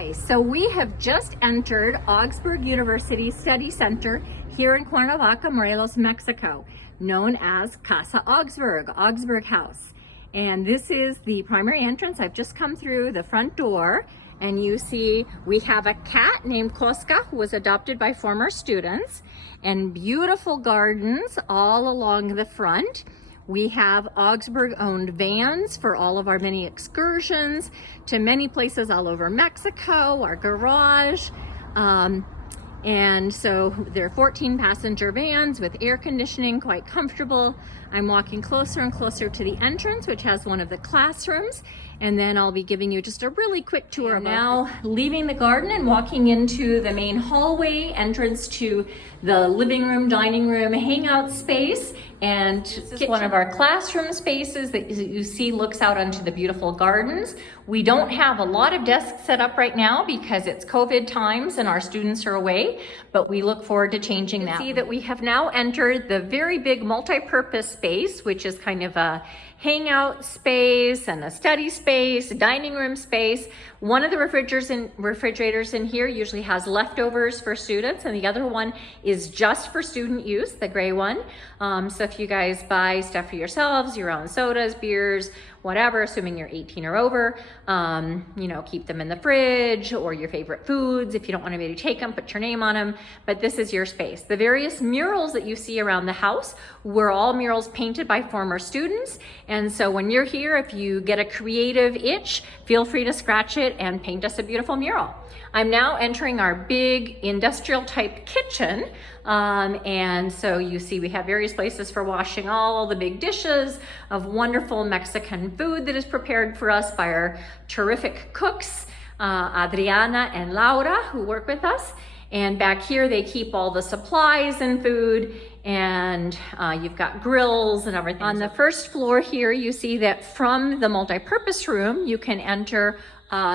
Hi, so we have just entered Augsburg University Study Center here in Cuernavaca, Morelos, Mexico, known as Casa Augsburg, Augsburg House. And this is the primary entrance. I've just come through the front door and you see we have a cat named Koska who was adopted by former students, and beautiful gardens all along the front. We have Augsburg-owned vans for all of our many excursions to many places all over Mexico, our garage. And so they're 14-passenger vans with air conditioning, quite comfortable. I'm walking closer and closer to the entrance, which has one of the classrooms, and then I'll be giving you just a really quick tour. Now leaving the garden and walking into the main hallway entrance to the living room, dining room, hangout space, and this is one of our classroom spaces that you see looks out onto the beautiful gardens. We don't have a lot of desks set up right now because it's COVID times and our students are away, but we look forward to changing that. You see that we have now entered the very big multi-purpose space, which is kind of a hangout space and a study space, a dining room space. One of the refrigerators in here usually has leftovers for students, and the other one is just for student use, the gray one. So if you guys buy stuff for yourselves, your own sodas, beers, whatever, assuming you're 18 or over, you know, keep them in the fridge, or your favorite foods. If you don't want to maybe take them, put your name on them, but this is your space. The various murals that you see around the house were all murals painted by former students. And so when you're here, if you get a creative itch, feel free to scratch it and paint us a beautiful mural. I'm now entering our big industrial type kitchen. And so you see we have various places for washing all the big dishes of wonderful Mexican food that is prepared for us by our terrific cooks, Adriana and Laura, who work with us. And back here they keep all the supplies and food, and you've got grills and everything. On the first floor here, you see that from the multi-purpose room, you can enter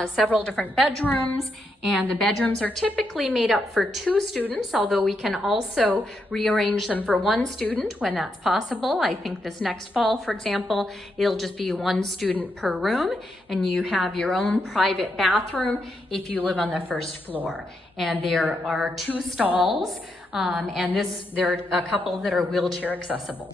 several different bedrooms, and the bedrooms are typically made up for 2 students, although we can also rearrange them for 1 student when that's possible. I think this next fall, for example, it'll just be 1 student per room, and you have your own private bathroom if you live on the first floor. And there are 2 stalls, and there are a couple that are wheelchair accessible.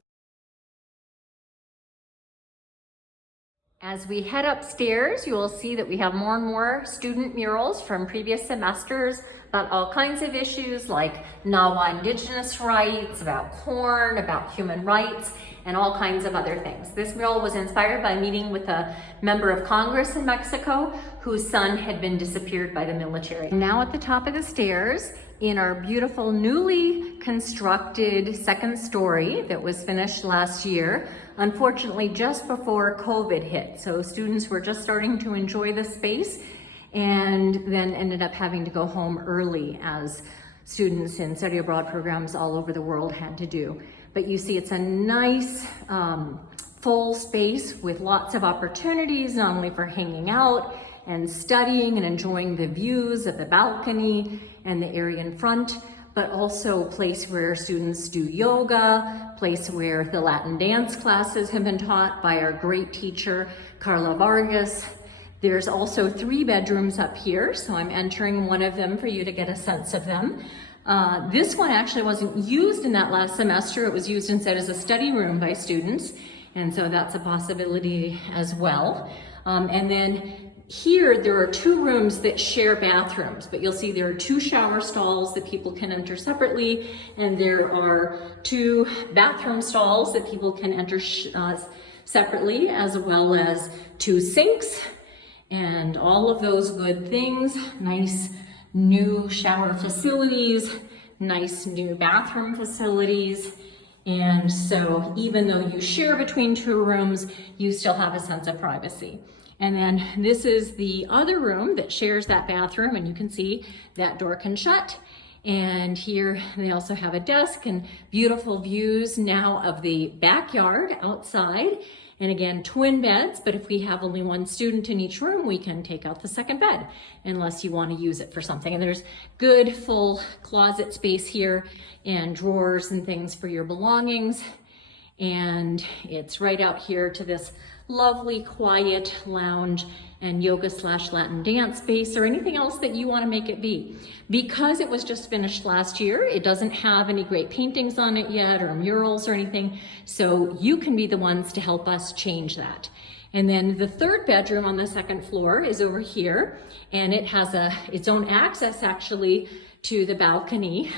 As we head upstairs, you will see that we have more and more student murals from previous semesters about all kinds of issues like Nahua Indigenous rights, about corn, about human rights, and all kinds of other things. This mural was inspired by meeting with a member of Congress in Mexico whose son had been disappeared by the military. Now at the top of the stairs, in our beautiful newly constructed 2nd story that was finished last year, unfortunately just before COVID hit. So students were just starting to enjoy the space and then ended up having to go home early, as students in study abroad programs all over the world had to do. But you see it's a nice full space with lots of opportunities, not only for hanging out and studying and enjoying the views of the balcony and the area in front, but also a place where students do yoga, place where the Latin dance classes have been taught by our great teacher, Carla Vargas. There's also 3 bedrooms up here, so I'm entering one of them for you to get a sense of them. This one actually wasn't used in that last semester. It was used instead as a study room by students, and so that's a possibility as well. And then here, there are 2 rooms that share bathrooms, but you'll see there are 2 shower stalls that people can enter separately, and there are 2 bathroom stalls that people can enter separately, as well as 2 sinks, and all of those good things. Nice new shower facilities, nice new bathroom facilities. And so even though you share between 2 rooms, you still have a sense of privacy. And then this is the other room that shares that bathroom, and you can see that door can shut. And here they also have a desk and beautiful views now of the backyard outside. And again, twin beds, but if we have only 1 student in each room, we can take out the 2nd bed unless you want to use it for something. And there's good full closet space here and drawers and things for your belongings. And it's right out here to this lovely quiet lounge and yoga/Latin dance space, or anything else that you want to make it be. Because it was just finished last year, it doesn't have any great paintings on it yet or murals or anything, so you can be the ones to help us change that. And then the third bedroom on the second floor is over here, and it has its own access actually to the balcony,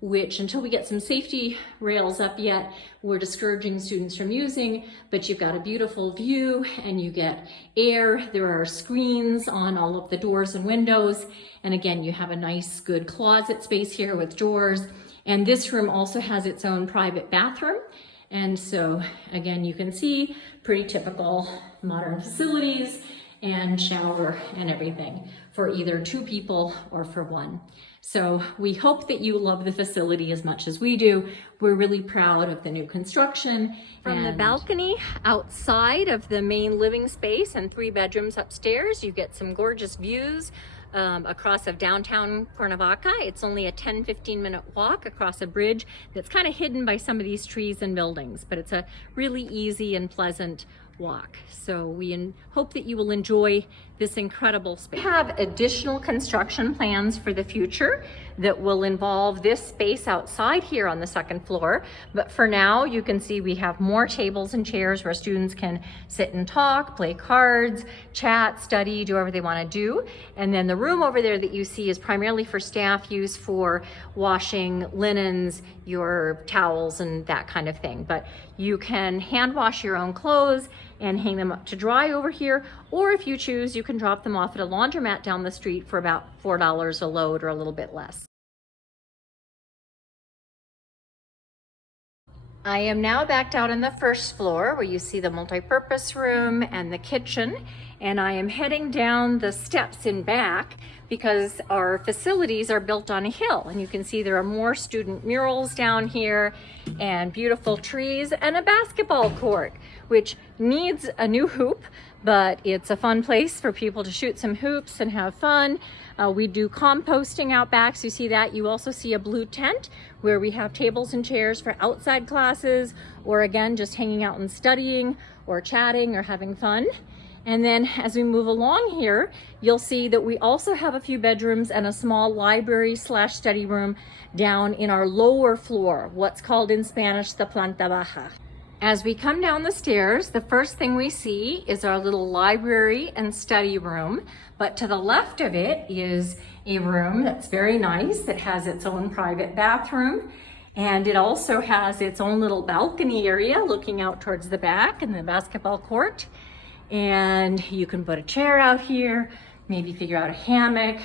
which until we get some safety rails up yet, we're discouraging students from using, but you've got a beautiful view and you get air. There are screens on all of the doors and windows. And again, you have a nice, good closet space here with drawers. And this room also has its own private bathroom. And so again, you can see pretty typical modern facilities and shower and everything for either 2 people or for 1. So we hope that you love the facility as much as we do. We're really proud of the new construction. From the balcony outside of the main living space and 3 bedrooms upstairs, you get some gorgeous views across of downtown Cuernavaca. It's only a 10-15 minute walk across a bridge that's kind of hidden by some of these trees and buildings, but it's a really easy and pleasant walk. So we hope that you will enjoy this incredible space. We have additional construction plans for the future that will involve this space outside here on the second floor. But for now, you can see we have more tables and chairs where students can sit and talk, play cards, chat, study, do whatever they want to do. And then the room over there that you see is primarily for staff use for washing linens, your towels, and that kind of thing. But you can hand wash your own clothes and hang them up to dry over here, or if you choose, you can drop them off at a laundromat down the street for about $4 a load or a little bit less. I am now back down on the first floor where you see the multi-purpose room and the kitchen, and I am heading down the steps in back because our facilities are built on a hill, and you can see there are more student murals down here and beautiful trees and a basketball court, which needs a new hoop, but it's a fun place for people to shoot some hoops and have fun. We do composting out back, so you see that. You also see a blue tent where we have tables and chairs for outside classes, or again, just hanging out and studying or chatting or having fun. And then as we move along here, you'll see that we also have a few bedrooms and a small library/study room down in our lower floor, what's called in Spanish the planta baja. As we come down the stairs, the first thing we see is our little library and study room, but to the left of it is a room that's very nice. It has its own private bathroom, and it also has its own little balcony area looking out towards the back and the basketball court. And you can put a chair out here, maybe figure out a hammock.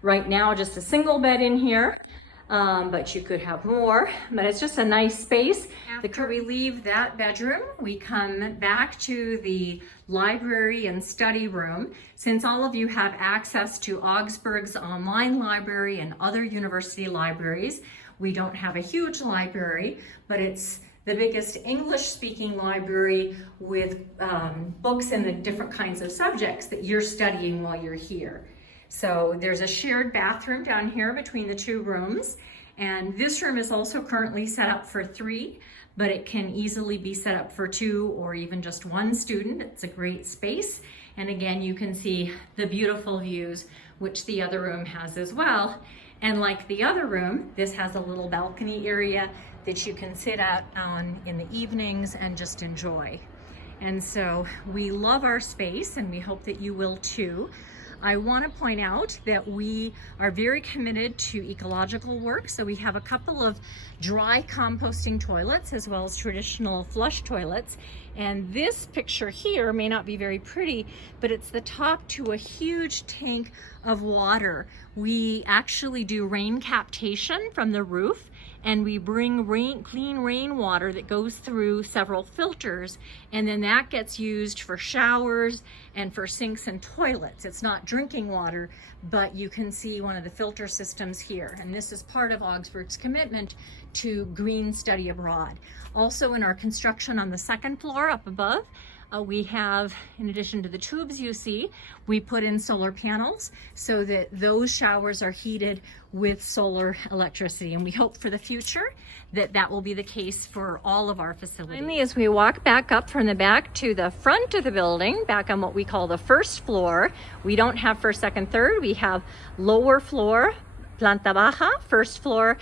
Right now, just a single bed in here. But you could have more, but it's just a nice space. After we leave that bedroom, we come back to the library and study room. Since all of you have access to Augsburg's online library and other university libraries, we don't have a huge library, but it's the biggest English-speaking library with books in the different kinds of subjects that you're studying while you're here. So there's a shared bathroom down here between the 2 rooms, and this room is also currently set up for 3, but it can easily be set up for 2 or even just 1 student. It's a great space, and again, you can see the beautiful views, which the other room has as well. And like the other room, this has a little balcony area that you can sit out on in the evenings and just enjoy. And so we love our space, and we hope that you will too. I want to point out that we are very committed to ecological work. So we have a couple of dry composting toilets as well as traditional flush toilets. And this picture here may not be very pretty, but it's the top to a huge tank of water. We actually do rain captation from the roof, and we bring clean rainwater that goes through several filters, and then that gets used for showers and for sinks and toilets. It's not drinking water, but you can see one of the filter systems here, and this is part of Augsburg's commitment to green study abroad. Also in our construction on the second floor up above, We have, in addition to the tubes you see, we put in solar panels so that those showers are heated with solar electricity. And we hope for the future that that will be the case for all of our facilities. Finally, as we walk back up from the back to the front of the building, back on what we call the first floor, we don't have first, second, third. We have lower floor, planta baja, first floor,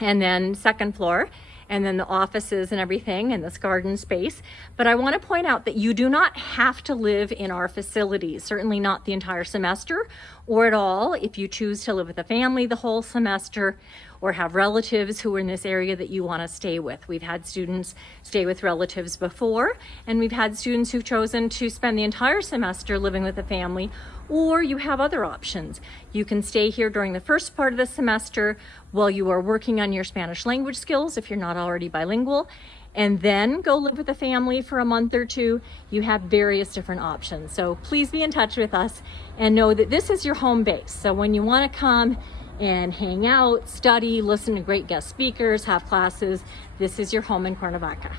and then second floor, and then the offices and everything and this garden space. But I want to point out that you do not have to live in our facilities, certainly not the entire semester or at all. If you choose to live with a family the whole semester or have relatives who are in this area that you want to stay with. We've had students stay with relatives before, and we've had students who've chosen to spend the entire semester living with a family, or you have other options. You can stay here during the first part of the semester while you are working on your Spanish language skills if you're not already bilingual, and then go live with a family for a month or two. You have various different options. So please be in touch with us and know that this is your home base. So when you want to come and hang out, study, listen to great guest speakers, have classes, this is your home in Cuernavaca.